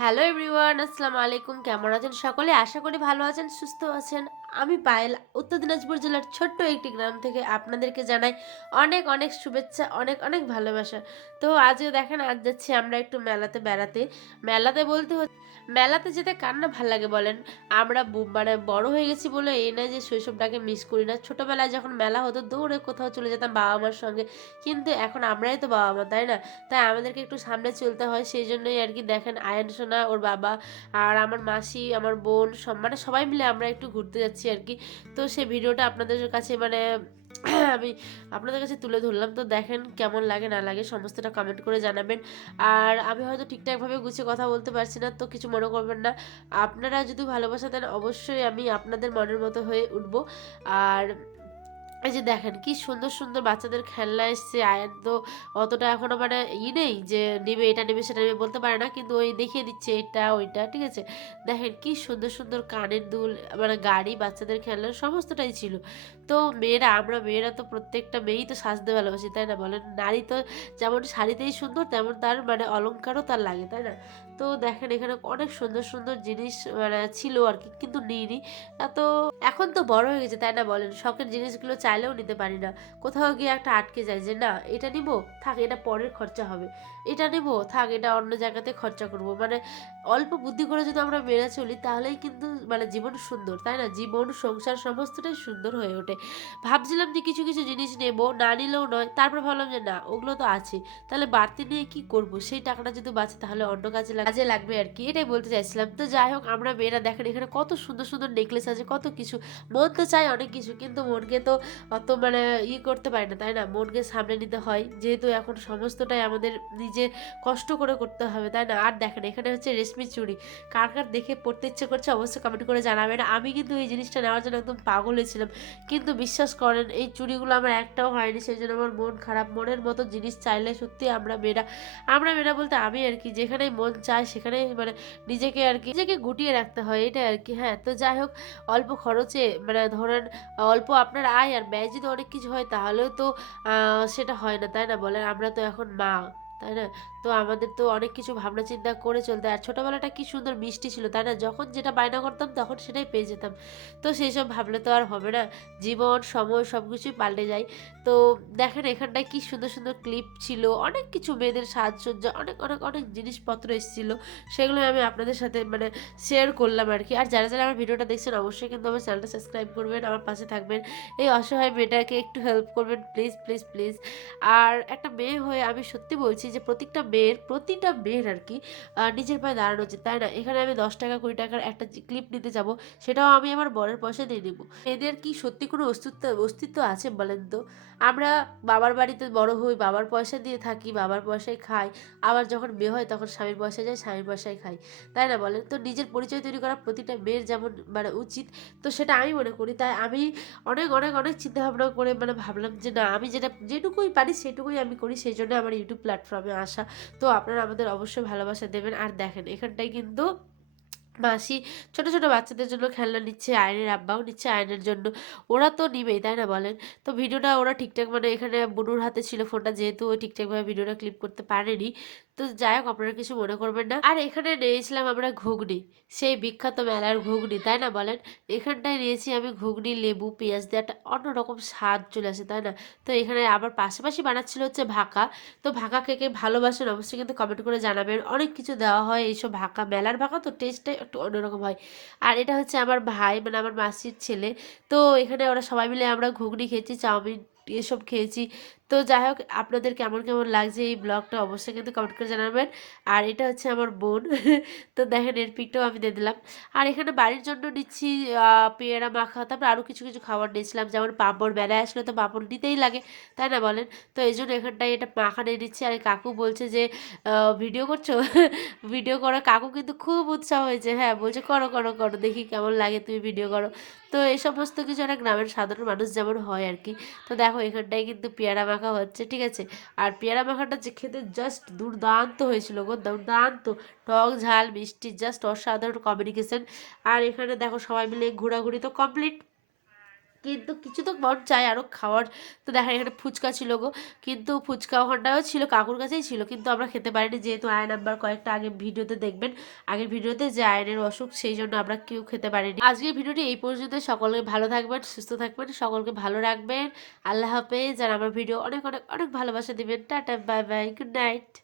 Hello everyone, আসসালামু আলাইকুম। কেমন আছেন সকলে? আশা করি ভালো আছেন, সুস্থ আছেন। আমি পায়েল উত্তর দিনাজপুর জেলার ছোট্ট একটি গ্রাম থেকে আপনাদেরকে জানাই অনেক অনেক শুভেচ্ছা, অনেক অনেক ভালোবাসা। তো আজকে দেখেন, আজ যাচ্ছি আমরা একটু মেলাতে বেড়াতে। মেলাতে বলতে মেলাতে যেতে কার না ভাল লাগে বলেন? আমরা মানে বড় হয়ে গেছি বলে এই নয় যে শৈশবটাকে মিস করি না। ছোটবেলায় যখন মেলা হতো দৌড়ে কোথাও চলে যেতাম বাবা মার সঙ্গে। কিন্তু এখন আমরাই তো বাবা মা, তাই না? তাই আমাদেরকে একটু সামনে চলতে হয়। সেই জন্যই আর কি দেখেন, আয়ান সোনা, ওর বাবা আর আমার মাসি, আমার বোন, সব মানে সবাই মিলে আমরা একটু ঘুরতে যাচ্ছি আর কি। তো সেই ভিডিওটা আপনাদের কাছে মানে আমি আপনাদের কাছে তুলে ধরলাম। তো দেখেন কেমন লাগে না লাগে সমস্তটা কমেন্ট করে জানাবেন। আর আমি হয়তো ঠিকঠাকভাবে গুছিয়ে কথা বলতে পারছি না, তো কিছু মনে করবেন না। আপনারা যদি ভালোবাসা দেন অবশ্যই আমি আপনাদের মনের মতো হয়ে উঠবো। আর এই যে দেখেন কি সুন্দর সুন্দর বাচ্চাদের খেলনা এসছে। আয়ান তো অতটা এখনো মানে নেই যে নেবে, এটা নেবে সেটা নেবে বলতে পারে না, কিন্তু ওই দেখিয়ে দিচ্ছে এটা ওইটা, ঠিক আছে। দেখেন কি সুন্দর সুন্দর কানের দুল, মানে গাড়ি, বাচ্চাদের খেলনা সমস্তটাই ছিল। তো আমরা মেয়েরা তো প্রত্যেকটা মেয়েই তো সাজতে ভালোবাসি, তাই না বলেন? নারী তো যেমন শাড়িতেই সুন্দর তেমন তার মানে অলংকারও তার লাগে, তাই না? তো দেখেন এখানে অনেক সুন্দর সুন্দর জিনিস মানে ছিল আর কি, কিন্তু নিইনি। এত এখন তো বড় হয়ে গেছে, তাই না বলেন? শখের জিনিসগুলো চাইলেও নিতে পারি না। কোথাও গিয়ে একটা আটকে যায় যে না এটা নিব, থাক এটা পরের খরচা হবে, এটা নিব, থাক এটা অন্য জায়গাতে খরচা করব। মানে অল্প বুদ্ধি করে যদি আমরা মেনে চলি তাহলেই কিন্তু মানে জীবন সুন্দর, তাই না? জীবন সংসার সমস্তটাই সুন্দর হয়ে ওঠে। ভাবছিলাম যে কিছু কিছু জিনিস নেব, না নিলেও নয়, তারপর ভাবলাম যে না ওগুলো তো আছে, তাহলে বাড়তি নিয়ে কি করব? সেই টাকাটা যদি বাঁচে তাহলে অন্য কাজে লাগবে আর কি, এটাই বলতে চাইছিলাম। তো যাই হোক, আমরা মেয়েরা দেখেন এখানে কত সুন্দর সুন্দর নেকলেস আছে, কত কিছু। মন তো চায় অনেক কিছু, কিন্তু মনকে তো অত মানে করতে পারি না, তাই না? মনকে সামনে নিতে হয়, যেহেতু এখন সমস্তটাই আমাদের নিজে কষ্ট করে করতে হবে, তাই না? আর দেখেন এখানে হচ্ছে রেশমি চুড়ি। কার কার দেখে পড়তে ইচ্ছে করছে অবশ্যই কমেন্ট করে জানাবেন। আমি কিন্তু এই জিনিসটা নেওয়ার জন্য একদম পাগল হয়েছিলাম, কিন্তু বিশ্বাস করেন এই চুড়িগুলো আমার একটাও হয়নি। সেই জন্য আমার মন খারাপ। মনের মতো জিনিস চাইলে সত্যি আমরা মেয়েরা বলতে আমি আর কি, যেখানেই মন চায় সেখানেই মানে নিজেকে আর কি নিজেকে গুটিয়ে রাখতে হয়, এটা আর কি। হ্যাঁ, তো যাই হোক, অল্প খরচে মানে ধরেন অল্প আপনার আয় আর ব্যয় যদি অনেক কিছু হয় তাহলেও তো সেটা হয় না, তাই না বলেন? আমরা তো এখন মা, তাই না? তো আমাদের তো অনেক কিছু ভাবনা চিন্তা করে চলতে। আর ছোটবেলাটা কি সুন্দর মিষ্টি ছিল, তাই না? যখন যেটা বায়না করতাম তখন সেটাই পেয়ে যেতাম। তো সেই সব ভাবলে তো আর হবে না। জীবন সময় সব কিছুই পাল্টে যায়। তো দেখেন এখানটায় কি সুন্দর সুন্দর ক্লিপ ছিল, অনেক কিছু মেয়েদের সাজসজ্জা, অনেক অনেক অনেক জিনিসপত্র এসেছিল। সেগুলো আমি আপনাদের সাথে মানে শেয়ার করলাম আর কি। আর যারা যারা আমার ভিডিওটা দেখছেন অবশ্যই কিন্তু আমার চ্যানেলটা সাবস্ক্রাইব করবেন, আমার পাশে থাকবেন, এই অসহায় মেয়েটাকে একটু হেল্প করবেন প্লিজ প্লিজ প্লিজ। আর একটা মেয়ে হয়ে আমি সত্যি বলছি যে প্রতিটা মেয়ের আর কি নিজের পায়ে দাঁড়ানো উচিত, তাই না? এখানে আমি 10 টাকা 20 টাকার একটা ক্লিপ নিতে যাব, সেটাও আমি আমার বরের পয়সা দিয়ে নেবো। এদের কি সত্যি কোনো অস্তিত্ব আছে বলেন তো? আমরা বাবার বাড়িতে বড় হই, বাবার পয়সা দিয়ে থাকি, বাবার পয়সায় খাই, আবার যখন বিয়ে হয় তখন স্বামীর পয়সায় যাই, স্বামীর পয়সায় খাই, তাই না বলেন? তো নিজের পরিচয় তৈরি করা প্রতিটা মেয়ের যেমন মানে উচিত, তো সেটা আমি মনে করি। তাই আমি অনেক অনেক অনেক চিন্তা ভাবনা করে মানে ভাবলাম যে না আমি যেটুকুই পারি সেটুকুই আমি করি। সেই জন্য আমার ইউটিউব প্ল্যাটফর্মে আসা। তো আপনারা আমাদের অবশ্যই ভালোবাসা দেবেন। আর দেখেন এখানটায় কিন্তু মাসি ছোট ছোট বাচ্চাদের জন্য খেলনা নিচ্ছে, আয়নের আব্বাও নিচ্ছে আয়নের জন্য। ওরা তো নিবেই, তাই না বলেন? তো ভিডিওটা ওরা ঠিকঠাক মানে এখানে বুনুর হাতে ছিল ফোনটা, যেহেতু ও ঠিকঠাকভাবে ভিডিওটা ক্লিপ করতে পারেনি। তো যাই হোক, আপনারা কিছু মনে করবেন না। আর এখানে নিয়েছিলাম আমরা ঘুগনি, সেই বিখ্যাত মেলার ঘুগনি, তাই না বলেন? এখানটায় নিয়েছি আমি ঘুগনি, লেবু পেঁয়াজ দিয়ে একটা অন্যরকম স্বাদ চলে আসে, তাই না? তো এখানে আবার পাশাপাশি বানাচ্ছিল হচ্ছে ভাকা। তো ভাকা কে কে ভালোবাসেন অবশ্যই কিন্তু কমেন্ট করে জানাবেন। অনেক কিছু দেওয়া হয় এইসব ভাকা, মেলার ভাকা তো টেস্টটাই একটু অন্যরকম হয়। আর এটা হচ্ছে আমার ভাই মানে আমার মাসির ছেলে। তো এখানে ওরা সবাই মিলে আমরা ঘুগনি খেয়েছি, চাউমিন এসব খেয়েছি। তো যাই হোক, আপনাদের কেমন কেমন লাগছে এই ব্লগটা অবশ্যই কিন্তু কমেন্ট করে জানাবেন। আর এটা হচ্ছে আমার বোন তো দেখেন এর পিকটাও আমি দিয়ে দিলাম। আর এখানে বাড়ির জন্য নিচ্ছি পেয়ারা মাখা, তারপর আরও কিছু কিছু খাবার নিয়েছিলাম, যেমন পাঁপড়। মেলায় আসলে তো পাঁপড় নিতেই লাগে, তাই না বলেন? তো এই জন্য এখানটায় এটা মাখা নিয়ে নিচ্ছি। আর এই কাকু বলছে যে ভিডিও করছো ভিডিও করা কাকু কিন্তু খুব উৎসাহ হয়েছে। হ্যাঁ, বলছে করো করো করো, দেখি কেমন লাগে, তুমি ভিডিও করো। তো এই সমস্ত কিছু একটা গ্রামের সাধারণ মানুষ যেমন হয় আর কি। তো দেখো এখানটায় কিন্তু পেয়ারা মাখা হচ্ছে, ঠিক আছে। আর পেয়ারা মাখাটা যে খেতে জাস্ট দুর্দান্ত হয়েছিল গো, দুর্দান্ত। টক ঝাল মিষ্টি জাস্ট অসাধারণ কমিউনিকেশন। আর এখানে দেখো সবাই মিলে ঘোরাঘুরি তো কমপ্লিট। কিন্তু কিছু তো মন চায় আরও খাওয়ার। তো দেখেন এখানে ফুচকা ছিল গো, কিন্তু ফুচকা ওখানটাও ছিল, কাকুর কাছেই ছিল, কিন্তু আমরা খেতে পারিনি, যেহেতু আয়ন নাম্বার কয়েকটা আগে ভিডিওতে দেখবেন, আগের ভিডিওতে যে আয়নের অসুখ, সেই জন্য আমরা কেউ খেতে পারিনি। আজকের ভিডিওটি এই পর্যন্ত। সকলে ভালো থাকবেন, সুস্থ থাকবেন, সকলকে ভালো রাখবেন। আল্লাহ হাফেজ। আর আমার ভিডিও অনেক অনেক অনেক ভালোবাসা দিবেন। Tata, bye bye, good night.